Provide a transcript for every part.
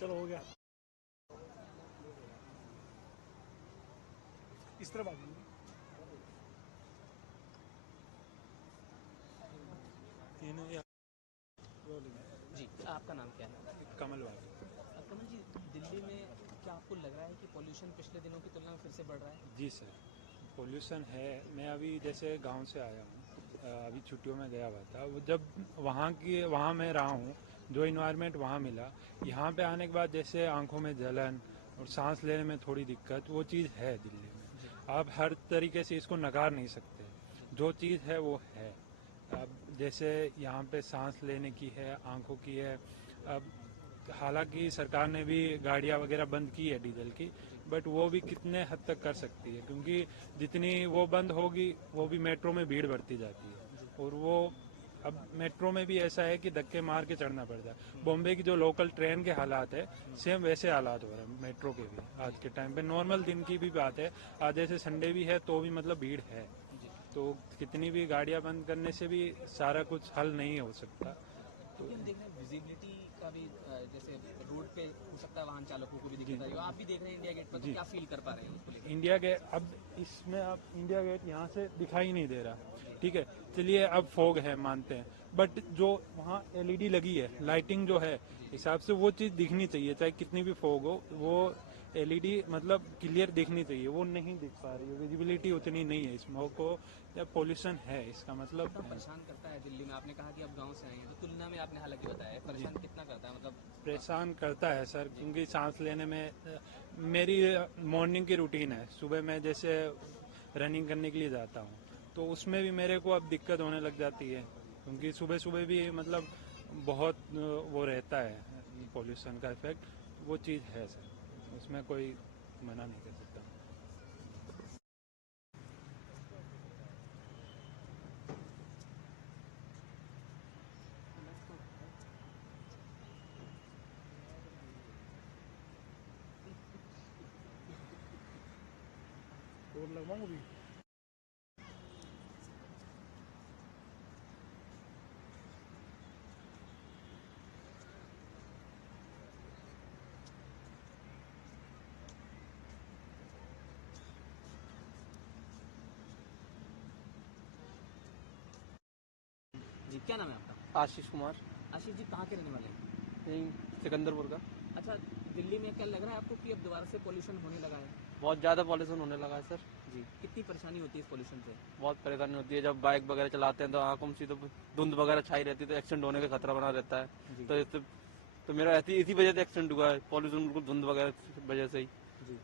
चलो हो गया। इस तरफ आ जाइए। जी, आपका नाम क्या है? कमल वाली। कमल जी, दिल्ली में क्या आपको लग रहा है कि पॉल्यूशन पिछले दिनों की तुलना में फिर से बढ़ रहा है? जी सर, पोल्यूशन है। मैं अभी जैसे गांव से आया हूँ, अभी छुट्टियों में गया हुआ था। वो जब वहाँ मैं रहा हूँ, जो इन्वायरमेंट वहाँ मिला, यहाँ पे आने के बाद जैसे आंखों में जलन और सांस लेने में थोड़ी दिक्कत, वो चीज़ है दिल्ली में। आप हर तरीके से इसको नकार नहीं सकते, जो चीज़ है वो है। अब जैसे यहाँ पे सांस लेने की है, आंखों की है। अब हालांकि सरकार ने भी गाड़ियाँ वगैरह बंद की है डीजल की, बट वो भी कितने हद तक कर सकती है, क्योंकि जितनी वो बंद होगी वो भी मेट्रो में भीड़ बढ़ती जाती है। और वो अब मेट्रो में भी ऐसा है कि धक्के मार के चढ़ना पड़ता है। बॉम्बे की जो लोकल ट्रेन के हालात है, सेम वैसे हालात हो रहे हैं मेट्रो के भी आज के टाइम पे। नॉर्मल दिन की भी बात है, आज जैसे संडे भी है तो भी मतलब भीड़ है। तो कितनी भी गाड़ियां बंद करने से भी सारा कुछ हल नहीं हो सकता। तो हम देख रहे हैं विजिबिलिटी का भी, जैसे रोड पे हो सकता है वाहन चालकों को भी दिक्कत आ रही है। आप भी देख रहे हैं इंडिया गेट पर, तो क्या फील कर पा रहे हैं उसको लेकर? इंडिया गेट, अब इसमें आप इंडिया गेट यहाँ से दिखाई नहीं दे रहा, ठीक है, चलिए अब फोग है मानते हैं, बट जो वहाँ एलईडी लगी है, लाइटिंग जो है, हिसाब से वो चीज़ दिखनी चाहिए, चाहे कितनी भी फोग हो, वो एलईडी मतलब क्लियर दिखनी चाहिए, वो नहीं दिख पा रही है। विजिबिलिटी उतनी नहीं है, स्मोक को या पोल्यूशन है, इसका मतलब परेशान करता है दिल्ली में। आपने कहा कि अब गांव से आए हैं, तो तुलना में आपने हालांकि बताया परेशान कितना करता है, मतलब परेशान करता है सर, क्योंकि सांस लेने में मेरी मॉर्निंग की रूटीन है। सुबह मैं जैसे रनिंग करने के लिए जाता हूँ, तो उसमें भी मेरे को अब दिक्कत होने लग जाती है, क्योंकि सुबह सुबह भी मतलब बहुत वो रहता है पोल्यूशन का इफेक्ट। वो चीज़ है सर, उसमें कोई मना नहीं कर सकता। और लगवाऊँ अभी? जी, क्या नाम है आपका? आशीष कुमार। आशीष जी, कहाँ के रहने वाले हैं? यहीं सिकंदरपुर का। अच्छा, दिल्ली में क्या लग रहा है आपको कि अब दोबारा से पॉल्यूशन होने लगा है? बहुत ज़्यादा पॉल्यूशन होने लगा है सर। जी, कितनी परेशानी होती है इस पॉल्यूशन से? बहुत परेशानी होती है, जब बाइक वगैरह चलाते हैं तो आंखों में सीधे धुंध वगैरह छाई रहती है, तो एक्सीडेंट होने का खतरा बना रहता है। तो इससे तो मेरा इसी वजह से एक्सीडेंट हुआ है, पॉल्यूशन बिल्कुल धुंध वगैरह की वजह से ही।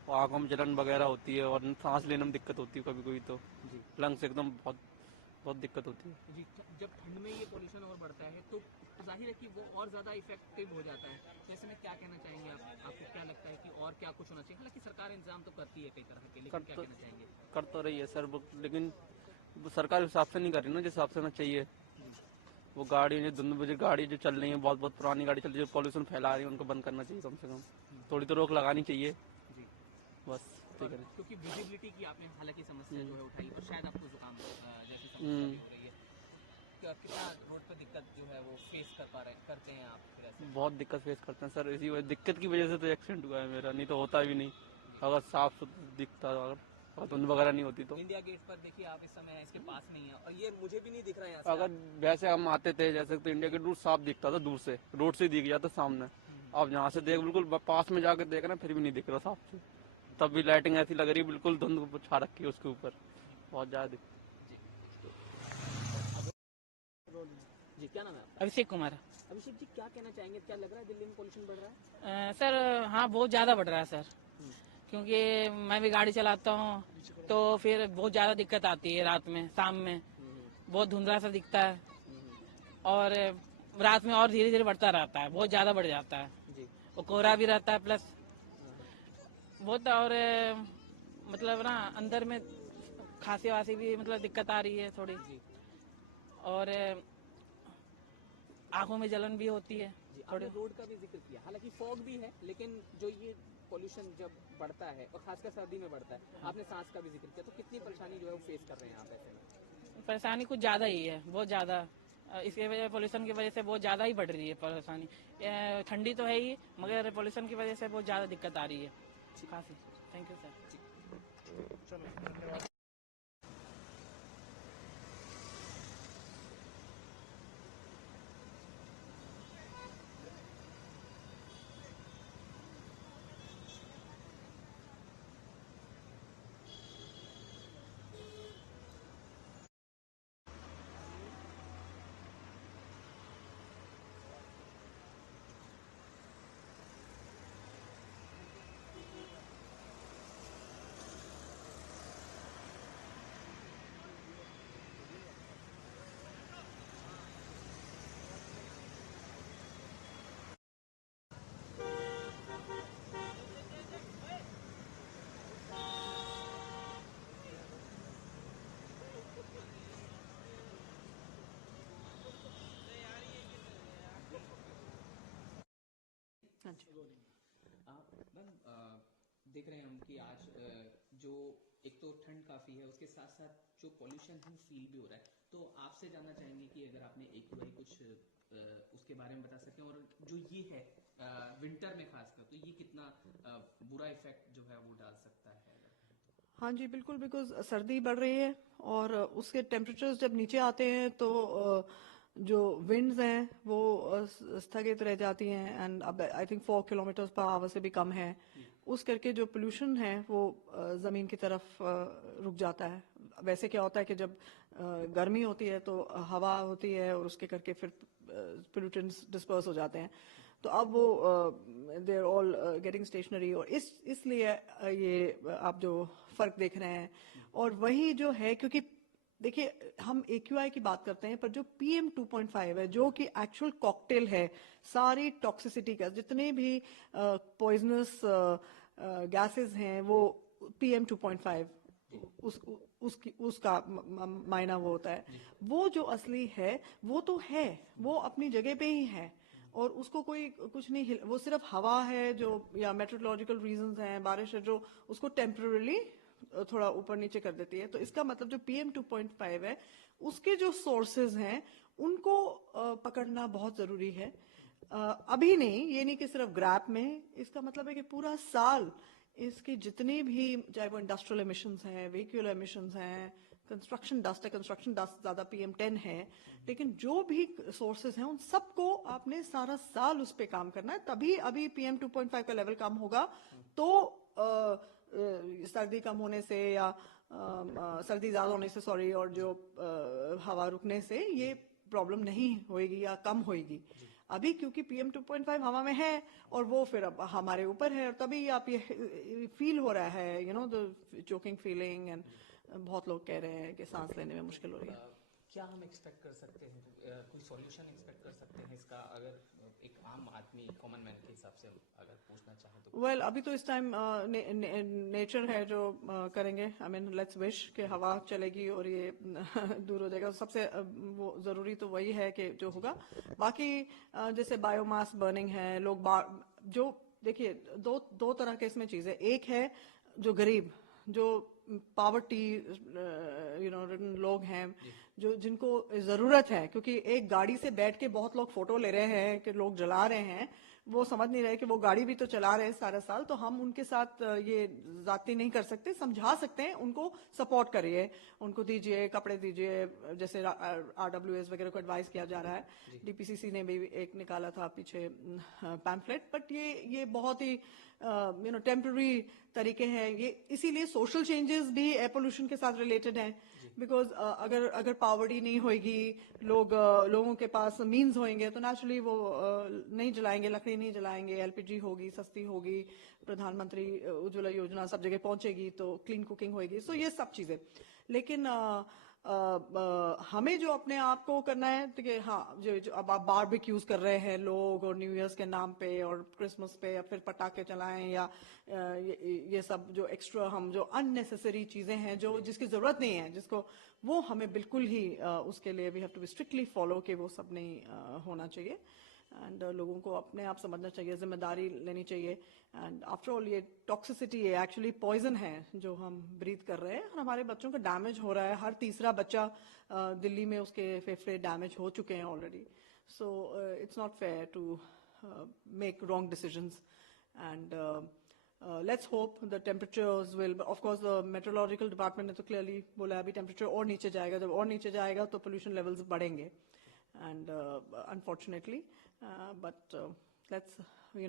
और आंखों में जलन वगैरह होती है, और सांस लेने में दिक्कत होती है, कभी कभी तो लंग्स एकदम बहुत बहुत दिक्कत होती है। जी, जब ठंड में ये पॉल्यूशन और बढ़ता है तो जाहिर है कि वो और ज़्यादा इफेक्टिव हो जाता है। तो ऐसे में क्या कहना चाहेंगे आप? आपको क्या लगता है कि और क्या कुछ होना चाहिए? हालांकि सरकार इंतजाम तो करती है कई तरह के, लेकिन क्या कहना चाहेंगे? कर तो रही है सर, लेकिन सरकार हिसाब से नहीं कर रही ना, जिस हिसाब से होना चाहिए। वो गाड़ी जो धुंध गाड़ी जो चल रही है, बहुत बहुत पुरानी गाड़ी चल रही है, जो पॉल्यूशन फैला रही है, उनको बंद करना चाहिए कम से कम। थोड़ी तो रोक लगानी चाहिए जी। बस, ठीक है। क्योंकि विजिबिलिटी की आपने हालांकि समस्या जो है उठाई और शायद आपको जुकाम जैसी समस्या भी हो रही है, कितना रोड पे दिक्कत जो है वो फेस करते हैं आप फिर ऐसे? बहुत दिक्कत फेस करते हैं सर, इसी वजह दिक्कत की वजह से तो एक्सीडेंट हुआ है मेरा, नहीं तो होता भी नहीं अगर साफ दिखता, अगर धुंध वगैरह नहीं होती तो। इंडिया गेट पर देखिए आप इस समय इसके पास नहीं है और ये मुझे भी नहीं दिख रहा है यहाँ से। अगर वैसे हम आते थे जैसे तो इंडिया गेट रूट साफ दिखता था दूर से, रोड से दिख जाता सामने। अब यहाँ से देख बिल्कुल पास में जाकर देख रहे हैं फिर भी नहीं दिख रहा साफ से, तब भी लाइटिंग ऐसी लग रही है बिल्कुल धुंध छा रखी है उसके ऊपर, बहुत ज्यादा दिक्कत। जी, क्या नाम है आपका? अभिषेक कुमार। अभिषेक जी, क्या कहना चाहेंगे, क्या लग रहा है दिल्ली में पोल्यूशन बढ़ रहा है? सर हाँ, बहुत ज़्यादा बढ़ रहा है सर, क्योंकि मैं भी गाड़ी चलाता हूँ तो फिर बहुत ज़्यादा दिक्कत आती है रात में, शाम में बहुत धुंधला सा दिखता है और रात में और धीरे धीरे बढ़ता रहता है, बहुत ज़्यादा बढ़ जाता है जी। और कोहरा भी रहता है प्लस बहुत, और मतलब ना अंदर में खांसी वासी भी मतलब दिक्कत आ रही है थोड़ी, और आंखों में जलन भी होती है जी, थोड़ी। आपने रोड का भी जिक्र किया, हालांकि फॉग भी है, लेकिन जो ये पोल्यूशन जब बढ़ता है और खासकर सर्दी में बढ़ता है, आपने सांस का भी जिक्र किया, तो कितनी परेशानी जो है वो फेस कर रहे हैं आप ऐसे में? परेशानी कुछ ज़्यादा ही है, बहुत ज़्यादा। इसके वजह पोल्यूशन की वजह से बहुत ज़्यादा ही बढ़ रही है परेशानी। ठंडी तो है ही, मगर पोल्यूशन की वजह से बहुत ज़्यादा दिक्कत आ रही है काफ़ी। Thank you sir. चलो धन्यवाद। मैम, देख रहे हैं हम कि आज जो एक तो ठंड काफी है, उसके साथ साथ जो पोल्यूशन है फील भी हो रहा है, तो आपसे जानना चाहेंगे कि अगर आपने AQI कुछ उसके बारे में बता सकते हैं, और जो ये है विंटर में खासकर, तो ये कितना बुरा इफेक्ट जो है वो डाल सकता है? हाँ जी बिल्कुल, बिकॉज सर्दी बढ़ रही है और उसके टेम्परेचर्स जब नीचे आते हैं तो जो विंड्स हैं वो स्थगित रह जाती हैं, एंड अब I think 4 kilometre per hour से भी कम है, उस करके जो पोल्यूशन है वो जमीन की तरफ रुक जाता है। वैसे क्या होता है कि जब गर्मी होती है तो हवा होती है और उसके करके फिर पोल्यूटेंट्स डिस्पर्स हो जाते हैं, तो अब वो they are all getting stationery, और इसलिए ये आप जो फर्क देख रहे हैं। और वही जो है, क्योंकि देखिए हम AQI की बात करते हैं, पर जो PM 2.5 है जो कि एक्चुअल कॉकटेल है सारी टॉक्सिसिटी का, जितने भी पॉइजनस गैसेस हैं वो PM 2.5 उसका मायना वो होता है। वो जो असली है वो तो है, वो अपनी जगह पे ही है और उसको कोई कुछ नहीं वो सिर्फ हवा है जो, या मेट्रोलॉजिकल रीजंस हैं, बारिश है जो उसको टेम्पररी थोड़ा ऊपर नीचे कर देती है। तो इसका मतलब जो PM 2.5 है उसके जो सोर्सेज हैं उनको पकड़ना बहुत जरूरी है। अभी नहीं, ये नहीं कि सिर्फ ग्रैप में, इसका मतलब है कि पूरा साल इसके जितने भी, चाहे वो इंडस्ट्रियल एमिशंस हैं, व्हीक्यूल एमिशंस हैं, कंस्ट्रक्शन डस्ट है, कंस्ट्रक्शन डस्ट ज्यादा PM 10 है, लेकिन जो भी सोर्सेज हैं उन सबको आपने सारा साल उस पर काम करना है, तभी अभी PM 2.5 का लेवल कम होगा। तो सर्दी कम होने से या सर्दी ज्यादा होने से सॉरी, और जो हवा रुकने से ये प्रॉब्लम नहीं होएगी या कम होएगी। अभी क्योंकि PM 2.5 हवा में है और वो फिर अब हमारे ऊपर है, और तभी आप ये फील हो रहा है, you know, the choking feeling, and बहुत लोग कह रहे हैं कि सांस लेने में मुश्किल हो रही है। क्या हम एक्सपेक्ट कर सकते हैं, कोई सॉल्यूशन एक्सपेक्ट कर सकते हैं इसका, अगर एक आम आदमी, कॉमन मैन के हिसाब से अगर पूछना चाहें तो? वेल अभी तो इस टाइम नेचर है जो करेंगे, आई मीन लेट्स विश कि हवा चलेगी और ये दूर हो जाएगा। सबसे वो जरूरी तो वही है कि जो होगा। बाकी जैसे बायोमास बर्निंग है, लोग जो देखिए दो तरह के इसमें चीज़ है। एक है जो गरीब, जो पावर्टी रिडन लोग हैं, जो जिनको ज़रूरत है, क्योंकि एक गाड़ी से बैठ के बहुत लोग फोटो ले रहे हैं कि लोग जला रहे हैं, वो समझ नहीं रहे कि वो गाड़ी भी तो चला रहे हैं सारा साल। तो हम उनके साथ ये जाती नहीं कर सकते, समझा सकते हैं, उनको सपोर्ट करिए, उनको दीजिए, कपड़े दीजिए, जैसे RWS वगैरह को एडवाइस किया जा रहा है। DPCC ने भी एक निकाला था पीछे पैम्फलेट, बट ये बहुत ही टेम्पररी तरीके हैं ये। इसीलिए सोशल चेंजेस भी एयर पोल्यूशन के साथ रिलेटेड हैं, बिकॉज अगर पावर्टी नहीं होगी, लोगों के पास मीन्स होंगे, तो नेचुरली वो नहीं जलाएंगे, लकड़ी नहीं जलाएंगे, LPG होगी, सस्ती होगी, प्रधानमंत्री उज्ज्वला योजना सब जगह पहुंचेगी, तो क्लीन कुकिंग होगी। सो ये सब चीजें। लेकिन हमें जो अपने आप को करना है, तो कि हाँ, जो अब आप बारबेक्यूज कर रहे हैं लोग, और न्यू ईयर्स के नाम पे और क्रिसमस पे, या फिर पटाखे चलाएं, या ये सब जो एक्स्ट्रा, हम जो अननेसेसरी चीजें हैं, जो जिसकी जरूरत नहीं है, जिसको वो हमें बिल्कुल ही उसके लिए we have to be strictly follow, कि वो सब नहीं होना चाहिए। एंड लोगों को अपने आप समझना चाहिए, जिम्मेदारी लेनी चाहिए। एंड आफ्टर ऑल ये टॉक्सिसिटी है, एक्चुअली पॉइजन है जो हम ब्रीथ कर रहे हैं, और हमारे बच्चों का डैमेज हो रहा है। हर तीसरा बच्चा दिल्ली में उसके फेफड़े डैमेज हो चुके हैं already. So it's not fair to make wrong decisions. And let's hope the temperatures will, of course the meteorological department ने तो clearly बोला है अभी टेम्परेचर और नीचे जाएगा, जब और नीचे जाएगा तो पोल्यूशन लेवल्स बढ़ेंगे, and unfortunately but let's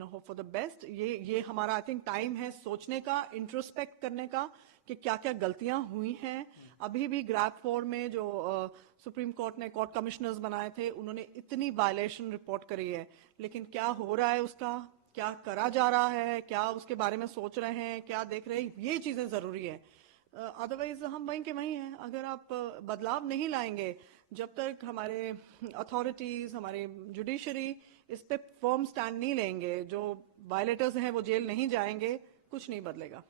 hope for the best। ये हमारा आई थिंक टाइम है सोचने का, इंट्रोस्पेक्ट करने का, कि क्या क्या गलतियां हुई हैं। अभी भी ग्रैप 4 में जो सुप्रीम कोर्ट ने कोर्ट कमिश्नर्स बनाए थे, उन्होंने इतनी वायलेशन रिपोर्ट करी है, लेकिन क्या हो रहा है उसका, क्या करा जा रहा है, क्या उसके बारे में सोच रहे हैं, क्या देख रहे हैं, ये चीजें जरूरी है। अदरवाइज हम वहीं के वहीं हैं। अगर आप बदलाव नहीं लाएंगे, जब तक हमारे अथॉरिटीज, हमारे जुडिशरी इस पे फर्म स्टैंड नहीं लेंगे, जो वायलेटर्स हैं वो जेल नहीं जाएंगे, कुछ नहीं बदलेगा।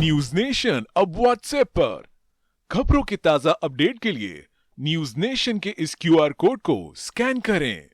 न्यूज नेशन अब व्हाट्सएप पर। खबरों के ताजा अपडेट के लिए न्यूज नेशन के इस QR कोड को स्कैन करें।